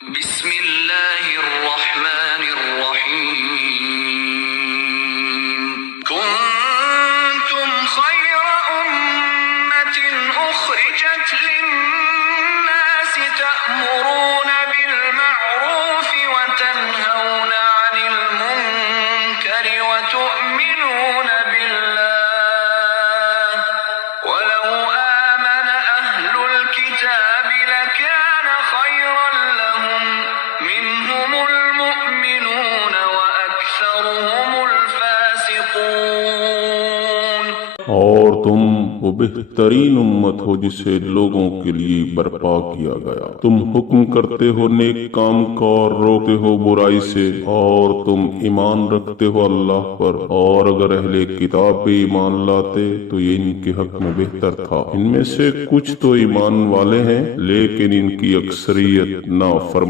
बिस्मिल्लाहिर्रहमानिर्रहीम। कुंतुम खैर उम्मतिन उखरिजत लिन्नासि तअमुरूना बिल मअरूफि व तनहौना अनिल मुनकरि व तु'मिनूना बिल्लाह वलौ आमन अहलुल किताबि लकान खैरन लहुम मिनहुमुल मुमिनून व अक्सरुहुमुल फासिकून। और तुम वो बेहतरीन उम्मत हो जिसे लोगों के लिए बर्पा किया गया। तुम हुक्म करते हो नेक काम का और रोकते हो बुराई से, और तुम ईमान रखते हो अल्लाह पर। और अगर अहले किताब पे ईमान लाते तो ये इनके हक में बेहतर था। इनमें से कुछ तो ईमान वाले हैं लेकिन इनकी अक्सरियत नाफरमान